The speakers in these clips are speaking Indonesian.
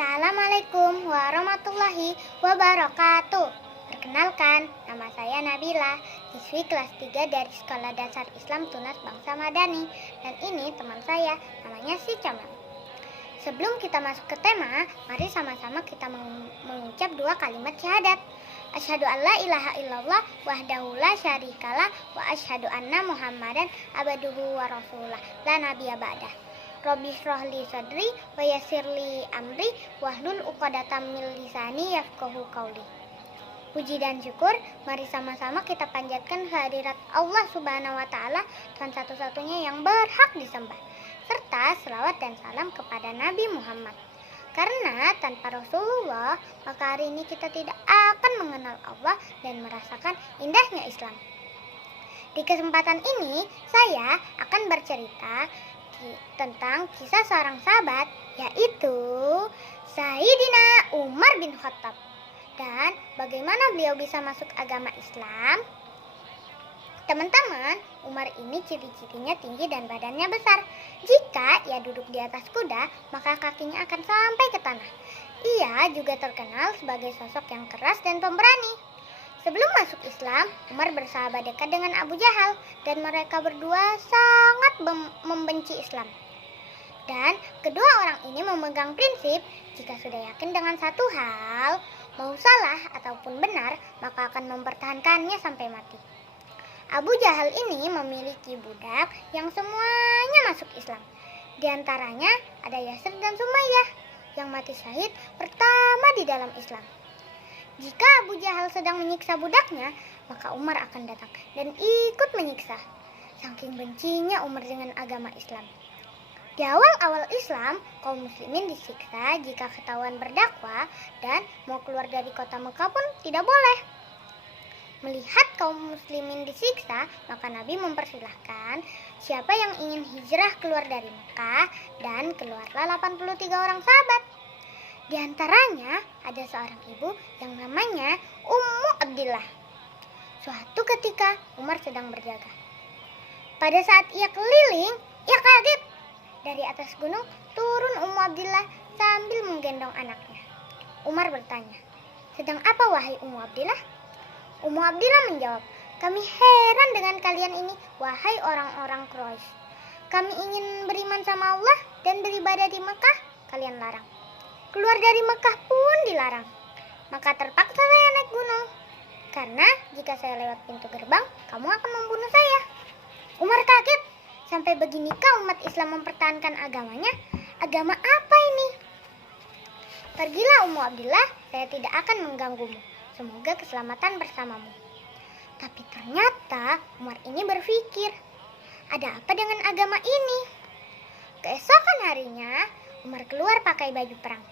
Assalamualaikum warahmatullahi wabarakatuh. Perkenalkan, nama saya Nabila, siswi kelas 3 dari Sekolah Dasar Islam Tunas Bangsa Madani. Dan ini teman saya, namanya si Camel. Sebelum kita masuk ke tema, mari sama-sama kita mengucap dua kalimat syahadat. Asyhadu an la ilaha illallah wahdahu la syarikalah wa asyhadu anna Muhammadan abduhu wa rasuluh la nabiyya ba'dah. Rabbi shrahli sadri wa yassirli amri wahlul 'uqdatam min lisani yafqahu qawli. Puji dan syukur, mari sama-sama kita panjatkan kehadirat Allah Subhanahu wa taala, Tuhan satu-satunya yang berhak disembah, serta selawat dan salam kepada Nabi Muhammad. Karena tanpa Rasulullah, maka hari ini kita tidak akan mengenal Allah dan merasakan indahnya Islam. Di kesempatan ini, saya akan bercerita tentang kisah seorang sahabat, yaitu Sayyidina Umar bin Khattab, dan bagaimana beliau bisa masuk agama Islam. Teman-teman, Umar ini ciri-cirinya tinggi dan badannya besar. Jika ia duduk di atas kuda, maka kakinya akan sampai ke tanah. Ia juga terkenal sebagai sosok yang keras dan pemberani. Sebelum masuk Islam, Umar bersahabat dekat dengan Abu Jahal, dan mereka berdua sangat membenci Islam. Dan kedua orang ini memegang prinsip, jika sudah yakin dengan satu hal, mau salah ataupun benar, maka akan mempertahankannya sampai mati. Abu Jahal ini memiliki budak yang semuanya masuk Islam. Di antaranya ada Yasir dan Sumayyah yang mati syahid pertama di dalam Islam. Jika Abu Jahal sedang menyiksa budaknya, maka Umar akan datang dan ikut menyiksa. Saking bencinya Umar dengan agama Islam. Di awal-awal Islam, kaum muslimin disiksa jika ketahuan berdakwah dan mau keluar dari kota Mekah pun tidak boleh. Melihat kaum muslimin disiksa, maka Nabi mempersilahkan siapa yang ingin hijrah keluar dari Mekah, dan keluarlah 83 orang sahabat. Di antaranya ada seorang ibu yang namanya Ummu Abdillah. Suatu ketika Umar sedang berjaga. Pada saat ia keliling, ia kaget. Dari atas gunung turun Ummu Abdillah sambil menggendong anaknya. Umar bertanya, "Sedang apa wahai Ummu Abdillah?" Ummu Abdillah menjawab, "Kami heran dengan kalian ini, wahai orang-orang Quraisy. Kami ingin beriman sama Allah dan beribadah di Mekah, kalian larang. Keluar dari Mekah pun dilarang. Maka terpaksa saya naik gunung. Karena jika saya lewat pintu gerbang, kamu akan membunuh saya." Umar kaget. Sampai beginikah umat Islam mempertahankan agamanya? Agama apa ini? "Pergilah Ummu Abdillah, saya tidak akan mengganggumu. Semoga keselamatan bersamamu." Tapi ternyata Umar ini berpikir, ada apa dengan agama ini? Keesokan harinya, Umar keluar pakai baju perang,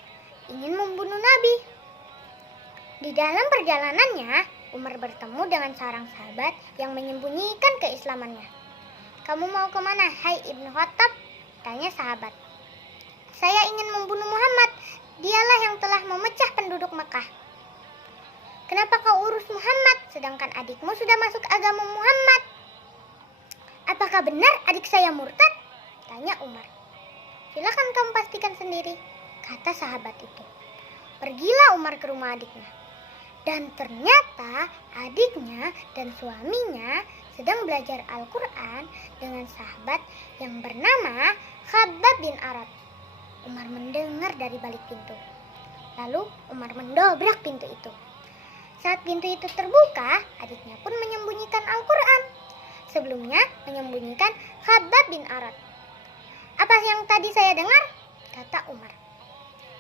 ingin membunuh Nabi. Di dalam perjalanannya, Umar bertemu dengan seorang sahabat yang menyembunyikan keislamannya. "Kamu mau kemana, hai Ibnu Khattab?" tanya sahabat. "Saya ingin membunuh Muhammad. Dialah yang telah memecah penduduk Mekah." "Kenapa kau urus Muhammad, sedangkan adikmu sudah masuk agama Muhammad?" "Apakah benar adik saya murtad?" tanya Umar. "Silakan kamu pastikan sendiri," kata sahabat itu. Pergilah Umar ke rumah adiknya. Dan ternyata adiknya dan suaminya sedang belajar Al-Quran dengan sahabat yang bernama Khabbab bin Arat. Umar mendengar dari balik pintu. Lalu Umar mendobrak pintu itu. Saat pintu itu terbuka, adiknya pun menyembunyikan Al-Quran. Sebelumnya menyembunyikan Khabbab bin Arat. "Apa yang tadi saya dengar?" kata Umar.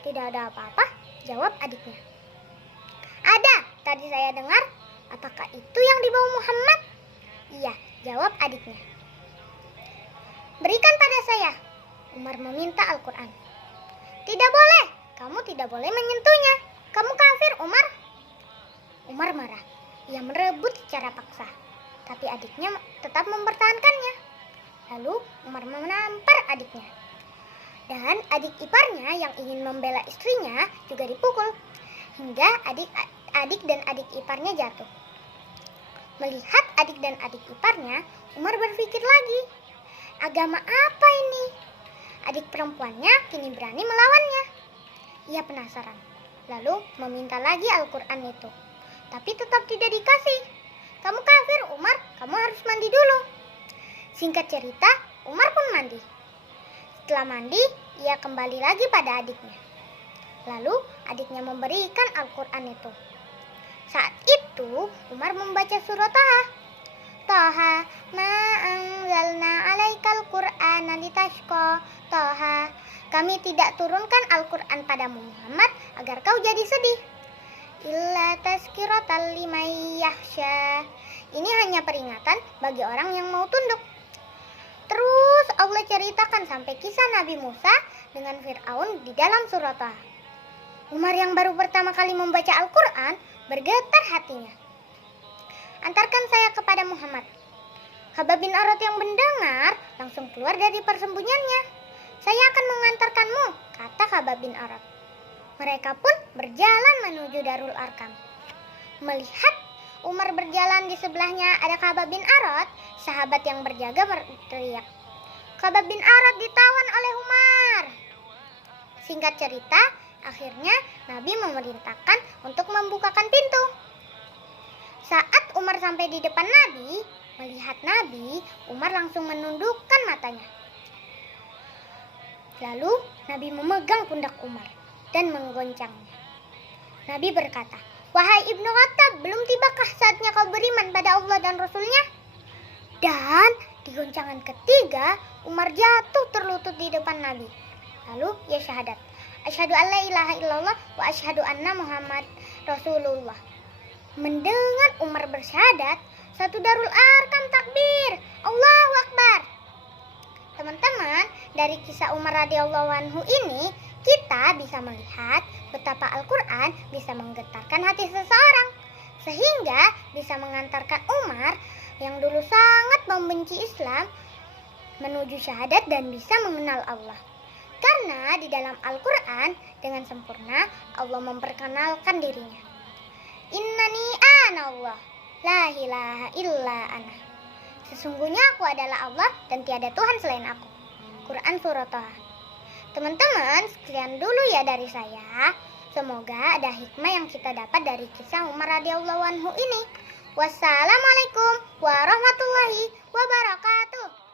"Tidak ada apa-apa," jawab adiknya. "Ada, tadi saya dengar. Apakah itu yang dibawa Muhammad?" "Iya," jawab adiknya. "Berikan pada saya." Umar meminta Al-Quran. "Tidak boleh, kamu tidak boleh menyentuhnya. Kamu kafir, Umar." Umar marah. Ia merebut secara paksa, tapi adiknya tetap mempertahankannya. Lalu Umar menampar adiknya. Dan adik iparnya yang ingin membela istrinya juga dipukul, hingga adik dan adik iparnya jatuh. Melihat adik dan adik iparnya, Umar berpikir lagi, agama apa ini? Adik perempuannya kini berani melawannya. Ia Ia penasaran, lalu meminta lagi Al-Quran itu. Tapi tetap tidak dikasih. Kamu kafir, Umar, kamu harus mandi dulu. Singkat cerita, Umar pun mandi. Setelah mandi, ia kembali lagi pada adiknya. Lalu adiknya memberikan Al-Quran itu. Saat itu Umar membaca surat Taha. Taha, ma anzalna alaikal Qur'ana litashqa. Taha, kami tidak turunkan Al-Quran padamu Muhammad agar kau jadi sedih. Illa tazkiratan liman yakhsha. Ini hanya peringatan bagi orang yang mau tunduk. Terus Allah ceritakan sampai kisah Nabi Musa dengan Fir'aun di dalam surat Taha. Umar yang baru pertama kali membaca Al-Quran bergetar hatinya. Antarkan saya kepada Muhammad. Khabbab bin Arat yang mendengar langsung keluar dari persembunyiannya. Saya akan mengantarkanmu, kata Khabbab bin Arat. Mereka pun berjalan menuju Darul Arkam. Melihat Umar berjalan di sebelahnya ada Khabbab bin Arat, sahabat yang berjaga berteriak, Khabbab bin Arat ditawan oleh Umar. Singkat cerita, akhirnya Nabi memerintahkan untuk membukakan pintu. Saat Umar sampai di depan Nabi, melihat Nabi, Umar langsung menundukkan matanya. Lalu Nabi memegang pundak Umar dan menggoncangnya. Nabi berkata, wahai Ibnu Khattab, belum tibakah saatnya kau beriman pada Allah dan Rasulnya? Dan di goncangan ketiga, Umar jatuh terlutut di depan Nabi. Lalu ia syahadat. Asyhadu an la ilaha illallah wa asyhadu anna Muhammad Rasulullah. Mendengar Umar bersyahadat, satu Darul Arkam takbir, Allahu Akbar. Teman-teman, dari kisah Umar radhiyallahu anhu ini, kita bisa melihat betapa Al-Quran bisa menggetarkan hati seseorang, sehingga bisa mengantarkan Umar yang dulu sangat membenci Islam menuju syahadat dan bisa mengenal Allah. Karena di dalam Al-Quran dengan sempurna Allah memperkenalkan dirinya. Innani anallah, la ilaha illa ana. Sesungguhnya aku adalah Allah dan tiada Tuhan selain aku. Quran Surat Taha. Teman-teman, sekian dulu ya dari saya. Semoga ada hikmah yang kita dapat dari kisah Umar radhiyallahu anhu ini. Wassalamualaikum warahmatullahi wabarakatuh.